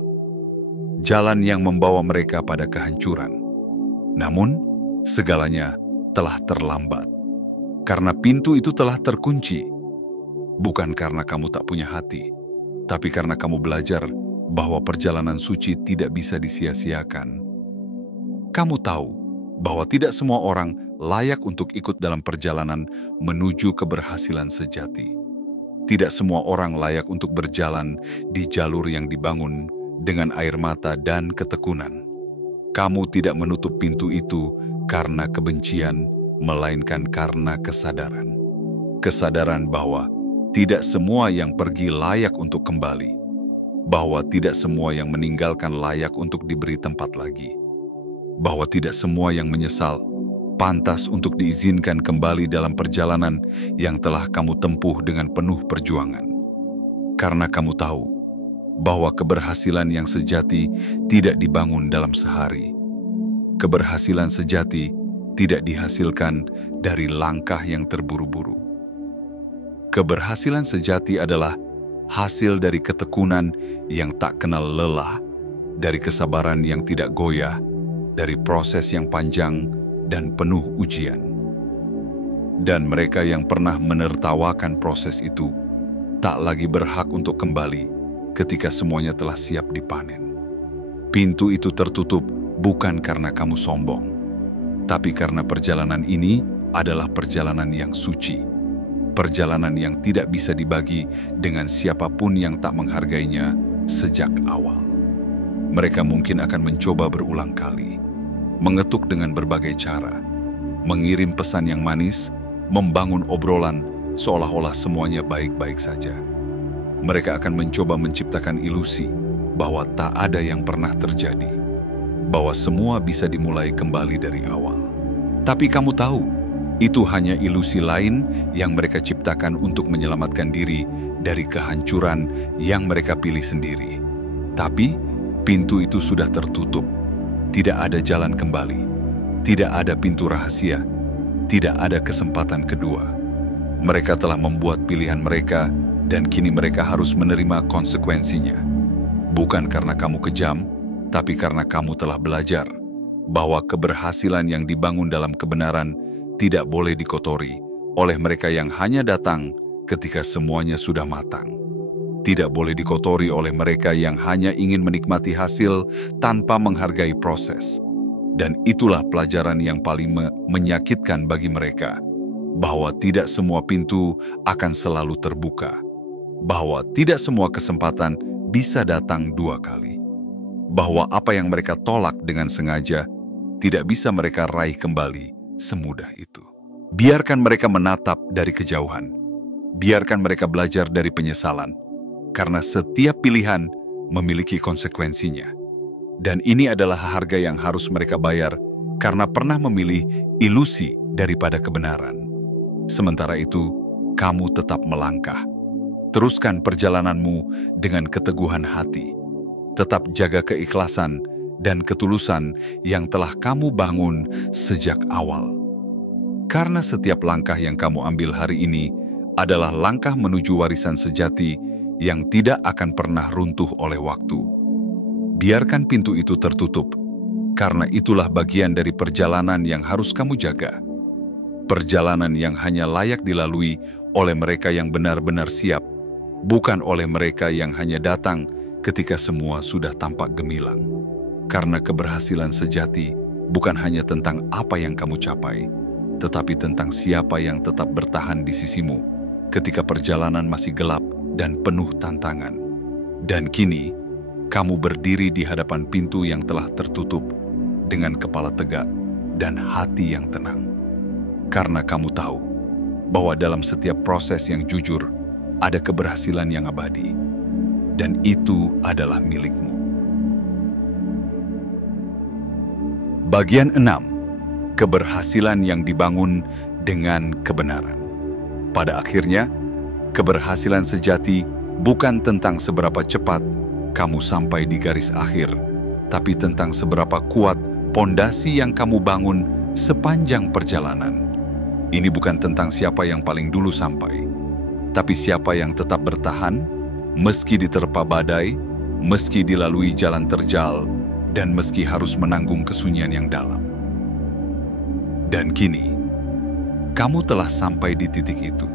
jalan yang membawa mereka pada kehancuran. Namun, segalanya telah terlambat. Karena pintu itu telah terkunci. Bukan karena kamu tak punya hati, tapi karena kamu belajar bahwa perjalanan suci tidak bisa disia-siakan. Kamu tahu bahwa tidak semua orang layak untuk ikut dalam perjalanan menuju keberhasilan sejati. Tidak semua orang layak untuk berjalan di jalur yang dibangun dengan air mata dan ketekunan. Kamu tidak menutup pintu itu karena kebencian, melainkan karena kesadaran. Kesadaran bahwa tidak semua yang pergi layak untuk kembali. Bahwa tidak semua yang meninggalkan layak untuk diberi tempat lagi. Bahwa tidak semua yang menyesal pantas untuk diizinkan kembali dalam perjalanan yang telah kamu tempuh dengan penuh perjuangan. Karena kamu tahu bahwa keberhasilan yang sejati tidak dibangun dalam sehari. Keberhasilan sejati tidak dihasilkan dari langkah yang terburu-buru. Keberhasilan sejati adalah hasil dari ketekunan yang tak kenal lelah, dari kesabaran yang tidak goyah, dari proses yang panjang dan penuh ujian. Dan mereka yang pernah menertawakan proses itu tak lagi berhak untuk kembali ketika semuanya telah siap dipanen. Pintu itu tertutup bukan karena kamu sombong, tapi karena perjalanan ini adalah perjalanan yang suci. Perjalanan yang tidak bisa dibagi dengan siapapun yang tak menghargainya sejak awal. Mereka mungkin akan mencoba berulang kali, mengetuk dengan berbagai cara, mengirim pesan yang manis, membangun obrolan seolah-olah semuanya baik-baik saja. Mereka akan mencoba menciptakan ilusi bahwa tak ada yang pernah terjadi, bahwa semua bisa dimulai kembali dari awal. Tapi kamu tahu, itu hanya ilusi lain yang mereka ciptakan untuk menyelamatkan diri dari kehancuran yang mereka pilih sendiri. Tapi pintu itu sudah tertutup. Tidak ada jalan kembali. Tidak ada pintu rahasia. Tidak ada kesempatan kedua. Mereka telah membuat pilihan mereka dan kini mereka harus menerima konsekuensinya. Bukan karena kamu kejam, tapi karena kamu telah belajar bahwa keberhasilan yang dibangun dalam kebenaran tidak boleh dikotori oleh mereka yang hanya datang ketika semuanya sudah matang. Tidak boleh dikotori oleh mereka yang hanya ingin menikmati hasil tanpa menghargai proses. Dan itulah pelajaran yang paling menyakitkan bagi mereka, bahwa tidak semua pintu akan selalu terbuka, bahwa tidak semua kesempatan bisa datang dua kali, bahwa apa yang mereka tolak dengan sengaja tidak bisa mereka raih kembali semudah itu. Biarkan mereka menatap dari kejauhan. Biarkan mereka belajar dari penyesalan. Karena setiap pilihan memiliki konsekuensinya. Dan ini adalah harga yang harus mereka bayar karena pernah memilih ilusi daripada kebenaran. Sementara itu, kamu tetap melangkah. Teruskan perjalananmu dengan keteguhan hati. Tetap jaga keikhlasan dan ketulusan yang telah kamu bangun sejak awal. Karena setiap langkah yang kamu ambil hari ini adalah langkah menuju warisan sejati yang tidak akan pernah runtuh oleh waktu. Biarkan pintu itu tertutup, karena itulah bagian dari perjalanan yang harus kamu jaga. Perjalanan yang hanya layak dilalui oleh mereka yang benar-benar siap, bukan oleh mereka yang hanya datang ketika semua sudah tampak gemilang. Karena keberhasilan sejati bukan hanya tentang apa yang kamu capai, tetapi tentang siapa yang tetap bertahan di sisimu ketika perjalanan masih gelap dan penuh tantangan. Dan kini, kamu berdiri di hadapan pintu yang telah tertutup dengan kepala tegak dan hati yang tenang. Karena kamu tahu bahwa dalam setiap proses yang jujur ada keberhasilan yang abadi, dan itu adalah milikmu. Bagian 6. Keberhasilan yang dibangun dengan kebenaran. Pada akhirnya, keberhasilan sejati Bukan tentang seberapa cepat kamu sampai di garis akhir, tapi tentang seberapa kuat pondasi yang kamu bangun sepanjang perjalanan. Ini bukan tentang siapa yang paling dulu sampai, tapi siapa yang tetap bertahan, meski diterpa badai, meski dilalui jalan terjal, dan meski harus menanggung kesunyian yang dalam. Dan kini, kamu telah sampai di titik itu.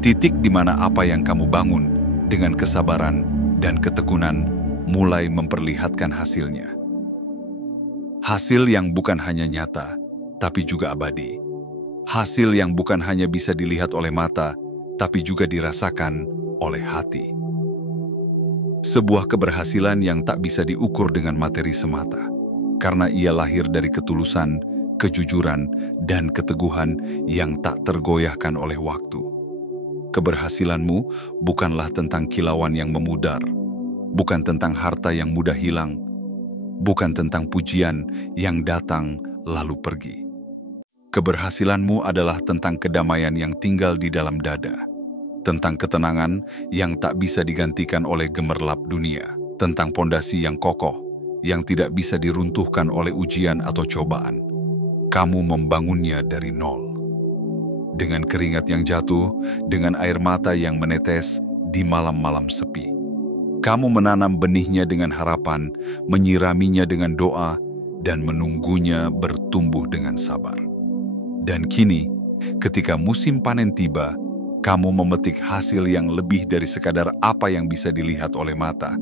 Titik di mana apa yang kamu bangun dengan kesabaran dan ketekunan mulai memperlihatkan hasilnya. Hasil yang bukan hanya nyata, tapi juga abadi. Hasil yang bukan hanya bisa dilihat oleh mata, tapi juga dirasakan oleh hati. Sebuah keberhasilan yang tak bisa diukur dengan materi semata, karena ia lahir dari ketulusan, kejujuran, dan keteguhan yang tak tergoyahkan oleh waktu. Keberhasilanmu bukanlah tentang kilauan yang memudar, bukan tentang harta yang mudah hilang, bukan tentang pujian yang datang lalu pergi. Keberhasilanmu adalah tentang kedamaian yang tinggal di dalam dada, tentang ketenangan yang tak bisa digantikan oleh gemerlap dunia, tentang pondasi yang kokoh, yang tidak bisa diruntuhkan oleh ujian atau cobaan. Kamu membangunnya dari nol. Dengan keringat yang jatuh, dengan air mata yang menetes di malam-malam sepi. Kamu menanam benihnya dengan harapan, menyiraminya dengan doa, dan menunggunya bertumbuh dengan sabar. Dan kini, ketika musim panen tiba, kamu memetik hasil yang lebih dari sekadar apa yang bisa dilihat oleh mata.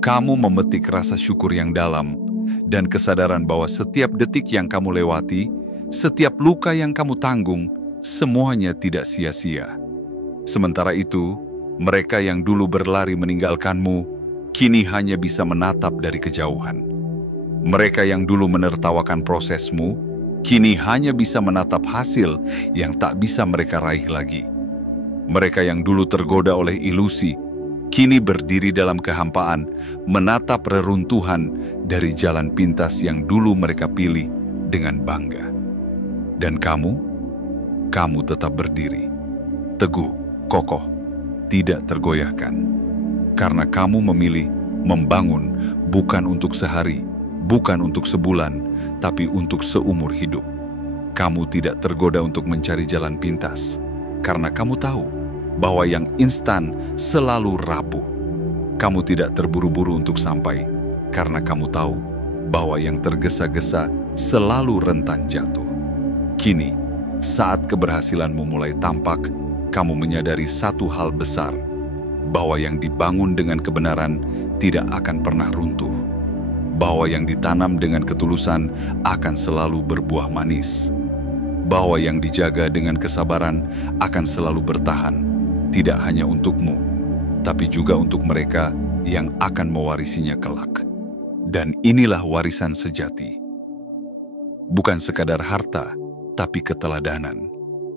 Kamu memetik rasa syukur yang dalam, dan kesadaran bahwa setiap detik yang kamu lewati, setiap luka yang kamu tanggung, semuanya tidak sia-sia. Sementara itu, mereka yang dulu berlari meninggalkanmu, kini hanya bisa menatap dari kejauhan. Mereka yang dulu menertawakan prosesmu, kini hanya bisa menatap hasil yang tak bisa mereka raih lagi. Mereka yang dulu tergoda oleh ilusi, kini berdiri dalam kehampaan, menatap reruntuhan dari jalan pintas yang dulu mereka pilih dengan bangga. Dan kamu tetap berdiri, teguh, kokoh, tidak tergoyahkan. Karena kamu memilih membangun bukan untuk sehari, bukan untuk sebulan, tapi untuk seumur hidup. Kamu tidak tergoda untuk mencari jalan pintas, karena kamu tahu bahwa yang instan selalu rapuh. Kamu tidak terburu-buru untuk sampai, karena kamu tahu bahwa yang tergesa-gesa selalu rentan jatuh. Kini, saat keberhasilanmu mulai tampak, kamu menyadari satu hal besar, bahwa yang dibangun dengan kebenaran tidak akan pernah runtuh. Bahwa yang ditanam dengan ketulusan akan selalu berbuah manis. Bahwa yang dijaga dengan kesabaran akan selalu bertahan, tidak hanya untukmu, tapi juga untuk mereka yang akan mewarisinya kelak. Dan inilah warisan sejati. Bukan sekadar harta, tapi keteladanan.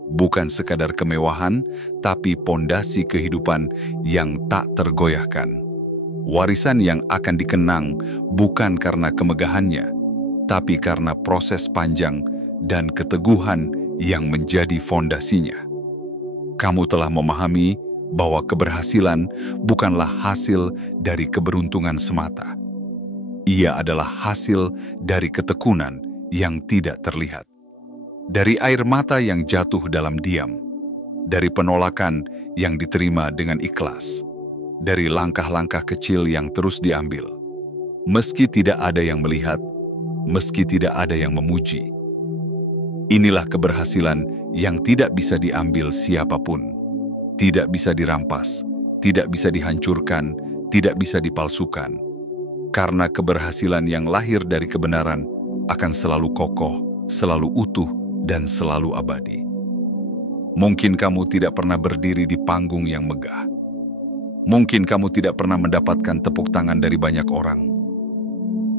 Bukan sekadar kemewahan, tapi pondasi kehidupan yang tak tergoyahkan. Warisan yang akan dikenang bukan karena kemegahannya, tapi karena proses panjang dan keteguhan yang menjadi fondasinya. Kamu telah memahami bahwa keberhasilan bukanlah hasil dari keberuntungan semata. Ia adalah hasil dari ketekunan yang tidak terlihat. Dari air mata yang jatuh dalam diam, dari penolakan yang diterima dengan ikhlas, dari langkah-langkah kecil yang terus diambil. Meski tidak ada yang melihat, meski tidak ada yang memuji. Inilah keberhasilan yang tidak bisa diambil siapapun, tidak bisa dirampas, tidak bisa dihancurkan, tidak bisa dipalsukan. Karena keberhasilan yang lahir dari kebenaran akan selalu kokoh, selalu utuh, dan selalu abadi. Mungkin kamu tidak pernah berdiri di panggung yang megah. Mungkin kamu tidak pernah mendapatkan tepuk tangan dari banyak orang.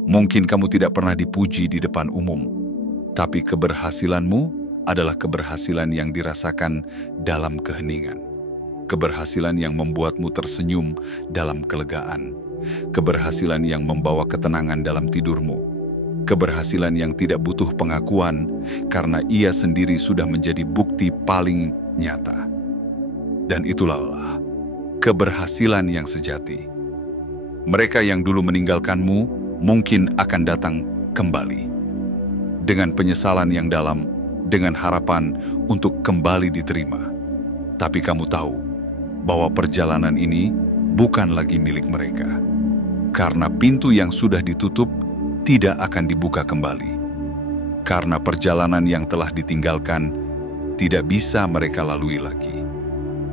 Mungkin kamu tidak pernah dipuji di depan umum. Tapi keberhasilanmu adalah keberhasilan yang dirasakan dalam keheningan. Keberhasilan yang membuatmu tersenyum dalam kelegaan. Keberhasilan yang membawa ketenangan dalam tidurmu. Keberhasilan yang tidak butuh pengakuan karena ia sendiri sudah menjadi bukti paling nyata. Dan itulah keberhasilan yang sejati. Mereka yang dulu meninggalkanmu mungkin akan datang kembali. Dengan penyesalan yang dalam, dengan harapan untuk kembali diterima. Tapi kamu tahu bahwa perjalanan ini bukan lagi milik mereka. Karena pintu yang sudah ditutup tidak akan dibuka kembali. Karena perjalanan yang telah ditinggalkan tidak bisa mereka lalui lagi.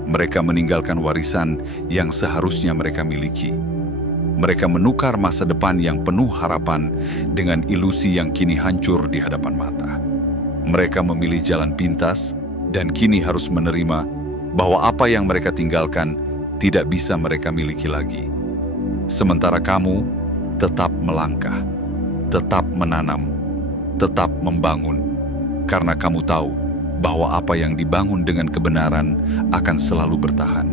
Mereka meninggalkan warisan yang seharusnya mereka miliki. Mereka menukar masa depan yang penuh harapan dengan ilusi yang kini hancur di hadapan mata. Mereka memilih jalan pintas dan kini harus menerima bahwa apa yang mereka tinggalkan tidak bisa mereka miliki lagi. Sementara kamu tetap melangkah, tetap menanam, tetap membangun, karena kamu tahu bahwa apa yang dibangun dengan kebenaran akan selalu bertahan.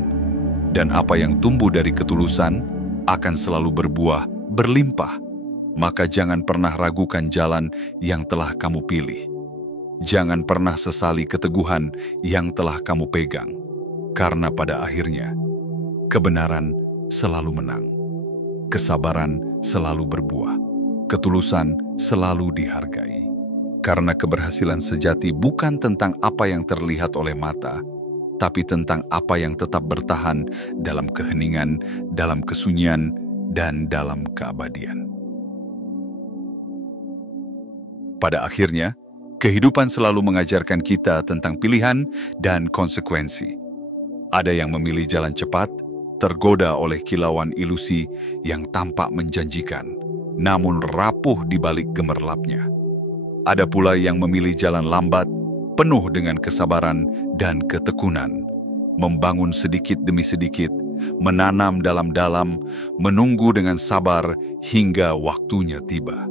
Dan apa yang tumbuh dari ketulusan akan selalu berbuah, berlimpah. Maka jangan pernah ragukan jalan yang telah kamu pilih. Jangan pernah sesali keteguhan yang telah kamu pegang. Karena pada akhirnya, kebenaran selalu menang. Kesabaran selalu berbuah. Ketulusan selalu dihargai. Karena keberhasilan sejati bukan tentang apa yang terlihat oleh mata, tapi tentang apa yang tetap bertahan dalam keheningan, dalam kesunyian, dan dalam keabadian. Pada akhirnya, kehidupan selalu mengajarkan kita tentang pilihan dan konsekuensi. Ada yang memilih jalan cepat, tergoda oleh kilauan ilusi yang tampak menjanjikan, namun rapuh di balik gemerlapnya. Ada pula yang memilih jalan lambat, penuh dengan kesabaran dan ketekunan, membangun sedikit demi sedikit, menanam dalam-dalam, menunggu dengan sabar hingga waktunya tiba.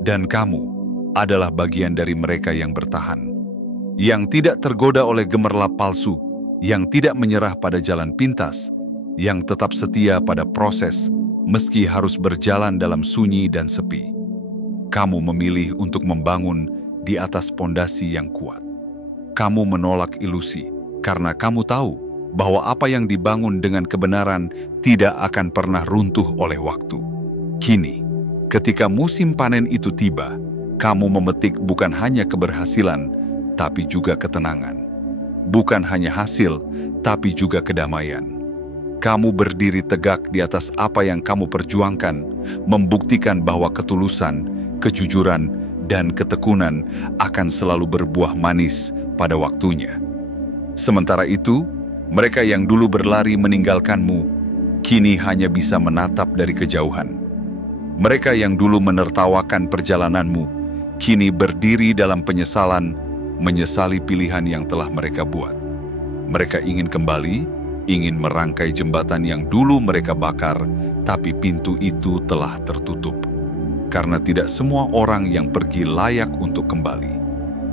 Dan kamu adalah bagian dari mereka yang bertahan, yang tidak tergoda oleh gemerlap palsu, yang tidak menyerah pada jalan pintas, yang tetap setia pada proses meski harus berjalan dalam sunyi dan sepi. Kamu memilih untuk membangun di atas pondasi yang kuat. Kamu menolak ilusi karena kamu tahu bahwa apa yang dibangun dengan kebenaran tidak akan pernah runtuh oleh waktu. Kini, ketika musim panen itu tiba, kamu memetik bukan hanya keberhasilan, tapi juga ketenangan. Bukan hanya hasil, tapi juga kedamaian. Kamu berdiri tegak di atas apa yang kamu perjuangkan, membuktikan bahwa ketulusan, kejujuran, dan ketekunan akan selalu berbuah manis pada waktunya. Sementara itu, mereka yang dulu berlari meninggalkanmu, kini hanya bisa menatap dari kejauhan. Mereka yang dulu menertawakan perjalananmu, kini berdiri dalam penyesalan, menyesali pilihan yang telah mereka buat. Mereka ingin kembali, ingin merangkai jembatan yang dulu mereka bakar, tapi pintu itu telah tertutup. Karena tidak semua orang yang pergi layak untuk kembali.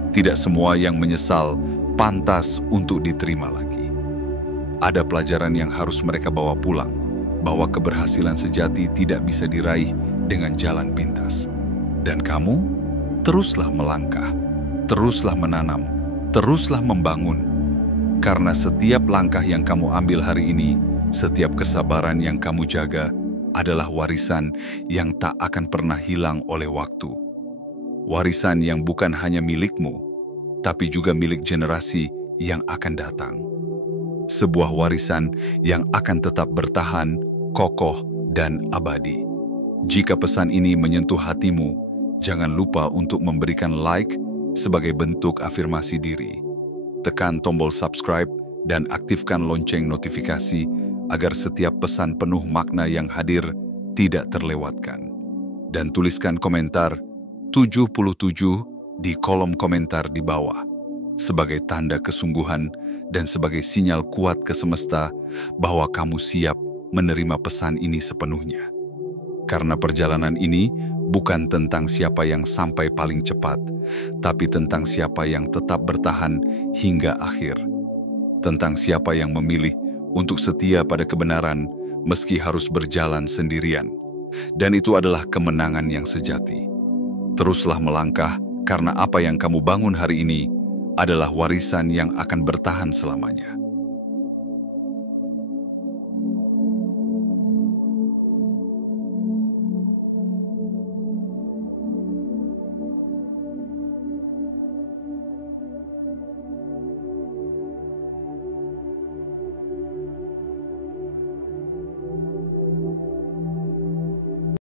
Tidak semua yang menyesal pantas untuk diterima lagi. Ada pelajaran yang harus mereka bawa pulang, bahwa keberhasilan sejati tidak bisa diraih dengan jalan pintas. Dan kamu, teruslah melangkah, teruslah menanam, teruslah membangun. Karena setiap langkah yang kamu ambil hari ini, setiap kesabaran yang kamu jaga, adalah warisan yang tak akan pernah hilang oleh waktu. Warisan yang bukan hanya milikmu, tapi juga milik generasi yang akan datang. Sebuah warisan yang akan tetap bertahan, kokoh, dan abadi. Jika pesan ini menyentuh hatimu, jangan lupa untuk memberikan like sebagai bentuk afirmasi diri. Tekan tombol subscribe dan aktifkan lonceng notifikasi agar setiap pesan penuh makna yang hadir tidak terlewatkan. Dan tuliskan komentar 77 di kolom komentar di bawah, sebagai tanda kesungguhan dan sebagai sinyal kuat ke semesta bahwa kamu siap menerima pesan ini sepenuhnya. Karena perjalanan ini bukan tentang siapa yang sampai paling cepat, tapi tentang siapa yang tetap bertahan hingga akhir. Tentang siapa yang memilih untuk setia pada kebenaran meski harus berjalan sendirian. Dan itu adalah kemenangan yang sejati. Teruslah melangkah karena apa yang kamu bangun hari ini adalah warisan yang akan bertahan selamanya.